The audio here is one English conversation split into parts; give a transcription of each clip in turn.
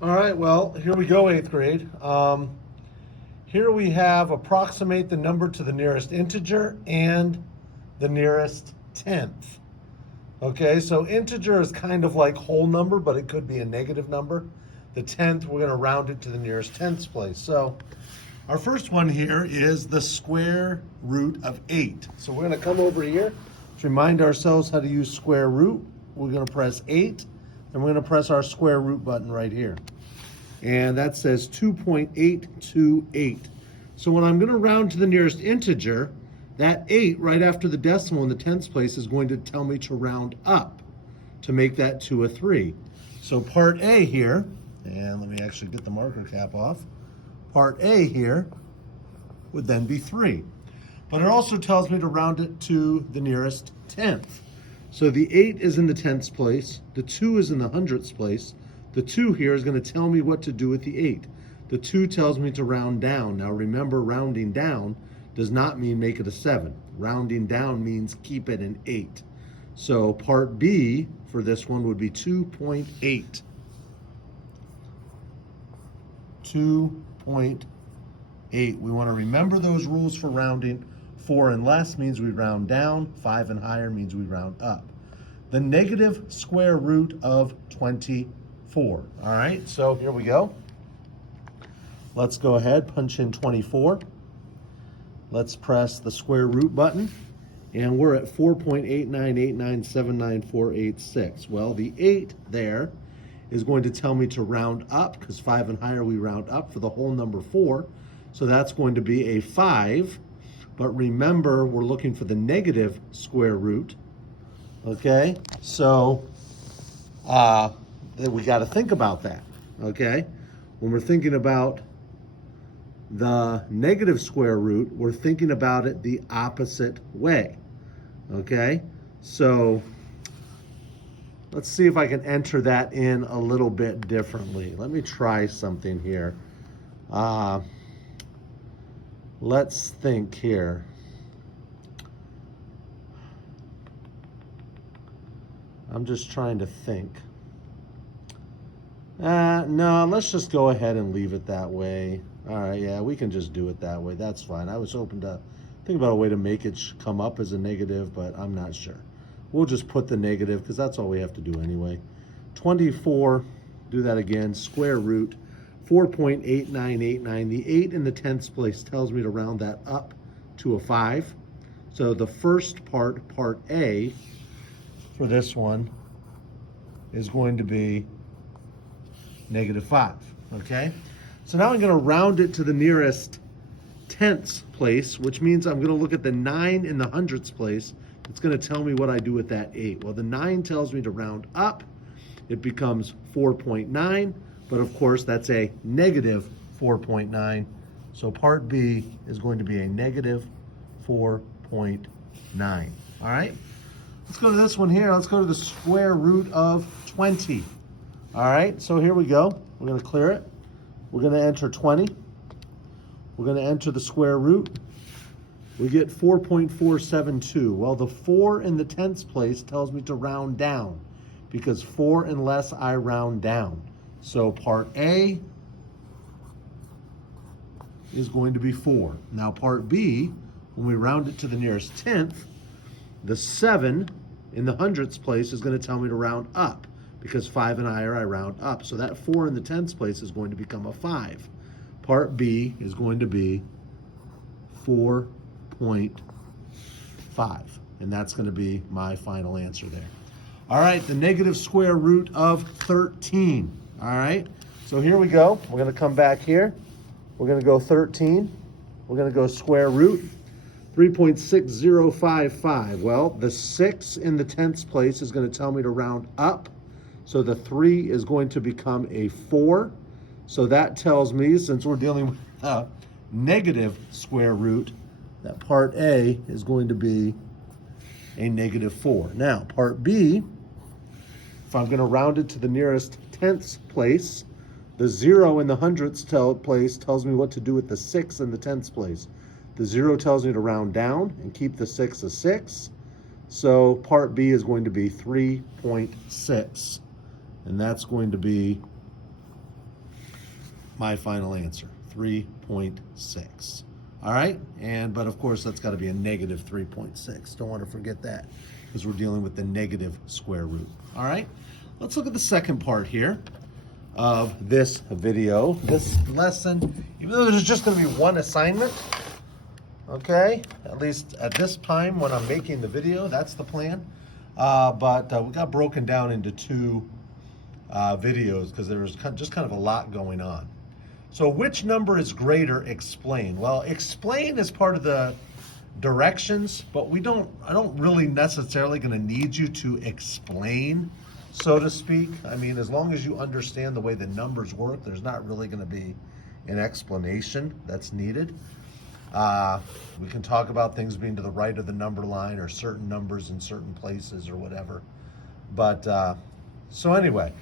All right, well, here we go, eighth grade. Here we have approximate the number to the nearest integer and the nearest tenth. Okay, so integer is kind of like whole number, but it could be a negative number. The tenth, we're going to round it to the nearest tenths place. So our first one here is the square root of 8. So we're going to come over here to remind ourselves how to use square root. We're going to press 8, and we're going to press our square root button right here. And that says 2.828. So when I'm going to round to the nearest integer, that 8 right after the decimal in the tens place is going to tell me to round up to make that to a 3. So part A here, and let me actually get the marker cap off. Part A here would then be 3. But it also tells me to round it to the nearest tenth. So the 8 is in the tenths place, the 2 is in the hundredths place. The 2 here is going to tell me what to do with the 8. The 2 tells me to round down. Now remember, rounding down does not mean make it a 7. Rounding down means keep it an 8. So part B for this one would be 2.8. 2.8. We want to remember those rules for rounding. 4 and less means we round down. 5 and higher means we round up. The negative square root of 24. All right, so here we go. Let's go ahead, punch in 24. Let's press the square root button, and we're at 4.898979486. Well, the 8 there is going to tell me to round up, because 5 and higher we round up for the whole number 4. So that's going to be a 5. But remember, we're looking for the negative square root. Okay, so we got to think about that. Okay, when we're thinking about the negative square root, we're thinking about it the opposite way. Okay, so let's see if I can enter that in a little bit differently. Let me try something here. Let's think here. I'm just trying to think. No, let's just go ahead and leave it that way. All right, yeah, we can just do it that way. That's fine. I was hoping to think about a way to make it come up as a negative, but I'm not sure. We'll just put the negative because that's all we have to do anyway. 24, do that again, square root, 4.8989. The 8 in the tenths place tells me to round that up to a 5. So the first part, part A, for this one is going to be negative 5, okay? So now I'm going to round it to the nearest tenths place, which means I'm going to look at the 9 in the hundredths place. It's going to tell me what I do with that 8. Well, the 9 tells me to round up. It becomes 4.9, but of course that's a negative 4.9. So part B is going to be a negative 4.9. All right? Let's go to this one here. Let's go to the square root of 20. All right, so here we go. We're going to clear it. We're going to enter 20. We're going to enter the square root. We get 4.472. Well, the 4 in the tenths place tells me to round down because 4 and less I round down. So part A is going to be 4. Now part B, when we round it to the nearest tenth, the 7 in the hundredths place is going to tell me to round up because 5 and higher I round up. So that 4 in the tenths place is going to become a 5. Part B is going to be 4.5. And that's going to be my final answer there. All right, the negative square root of 13. All right, so here we go. We're going to come back here. We're going to go 13. We're going to go square root. 3.6055. Well, the 6 in the tenths place is going to tell me to round up. So the 3 is going to become a 4. So that tells me, since we're dealing with a negative square root, that part A is going to be a negative 4. Now, part B, if I'm going to round it to the nearest tenths place, the 0 in the hundredths place tells me what to do with the 6 in the tenths place. The 0 tells me to round down and keep the 6 a 6. So part B is going to be 3.6. And that's going to be my final answer, 3.6. All right, but of course that's got to be a negative 3.6. Don't want to forget that because we're dealing with the negative square root. All right, let's look at the second part here of this video, this lesson. Even though there's just going to be one assignment, okay, at least at this time when I'm making the video, that's the plan. But we got broken down into two videos because there was just kind of a lot going on. So which number is greater? Explain. Well, explain is part of the directions, but I don't really necessarily going to need you to explain, so to speak. I mean, as long as you understand the way the numbers work, there's not really going to be an explanation that's needed. We can talk about things being to the right of the number line or certain numbers in certain places or whatever. But so anyway,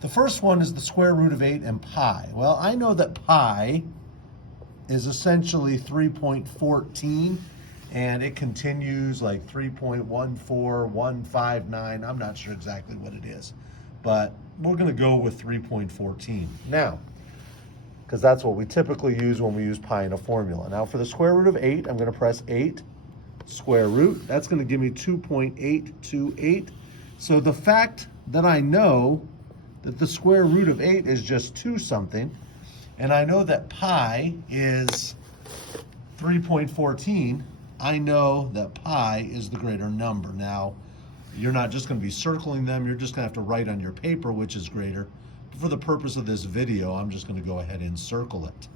the first one is the square root of 8 and pi. Well, I know that pi is essentially 3.14, and it continues like 3.14159. I'm not sure exactly what it is, but we're going to go with 3.14 now, because that's what we typically use when we use pi in a formula. Now for the square root of 8, I'm going to press 8 square root. That's going to give me 2.828. So the fact that I know that the square root of 8 is just 2 something, and I know that pi is 3.14, I know that pi is the greater number. Now, you're not just going to be circling them, you're just going to have to write on your paper which is greater. But for the purpose of this video, I'm just going to go ahead and circle it.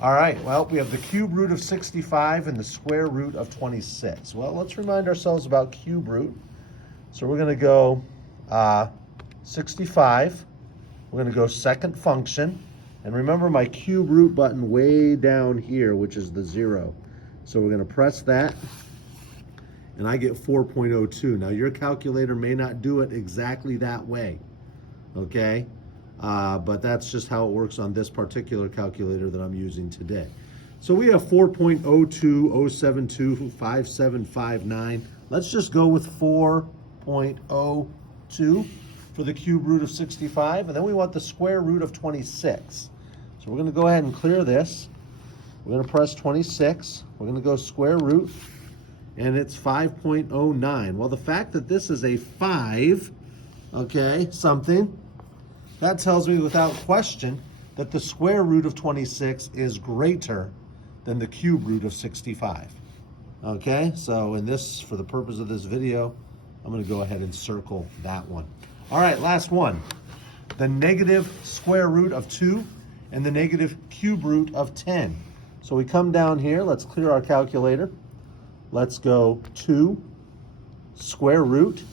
All right, well, we have the cube root of 65 and the square root of 26. Well, let's remind ourselves about cube root. So we're going to go 65, we're going to go second function, and remember my cube root button way down here, which is the 0. So we're going to press that, and I get 4.02. Now your calculator may not do it exactly that way, okay? But that's just how it works on this particular calculator that I'm using today. So we have 4.020725759. Let's just go with 4.02 for the cube root of 65, and then we want the square root of 26. So we're going to go ahead and clear this. We're going to press 26. We're going to go square root, and it's 5.09. Well, the fact that this is a 5, okay, something, that tells me without question that the square root of 26 is greater than the cube root of 65. Okay, so in this, for the purpose of this video, I'm going to go ahead and circle that one. All right, last one. The negative square root of 2 and the negative cube root of 10. So we come down here, let's clear our calculator. Let's go 2 square root,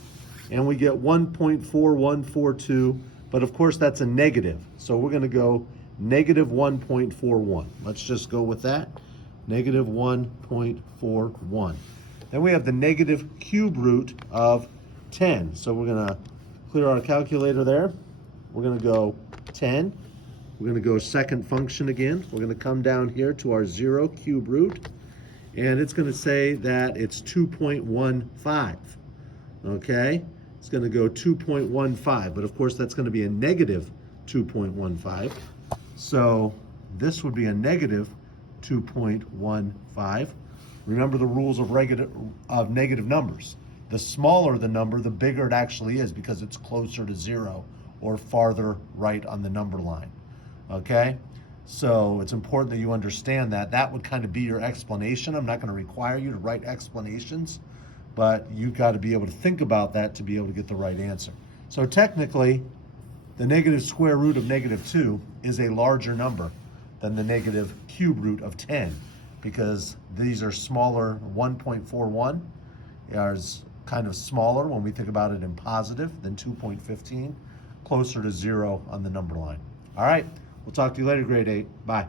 and we get 1.4142, but of course that's a negative. So we're going to go negative 1.41. Let's just go with that, negative 1.41. Then we have the negative cube root of 10. So we're going to clear our calculator there. We're going to go 10. We're going to go second function again. We're going to come down here to our 0 cube root, and it's going to say that it's 2.15. Okay? It's going to go 2.15, but of course that's going to be a negative 2.15. So this would be a negative 2.15. Remember the rules of negative numbers. The smaller the number, the bigger it actually is because it's closer to 0 or farther right on the number line. Okay? So it's important that you understand that. That would kind of be your explanation. I'm not going to require you to write explanations, but you've got to be able to think about that to be able to get the right answer. So technically, the negative square root of negative 2 is a larger number than the negative cube root of 10 because these are smaller. 1.41 is kind of smaller when we think about it in positive than 2.15, closer to 0 on the number line. All right, we'll talk to you later, grade 8. Bye.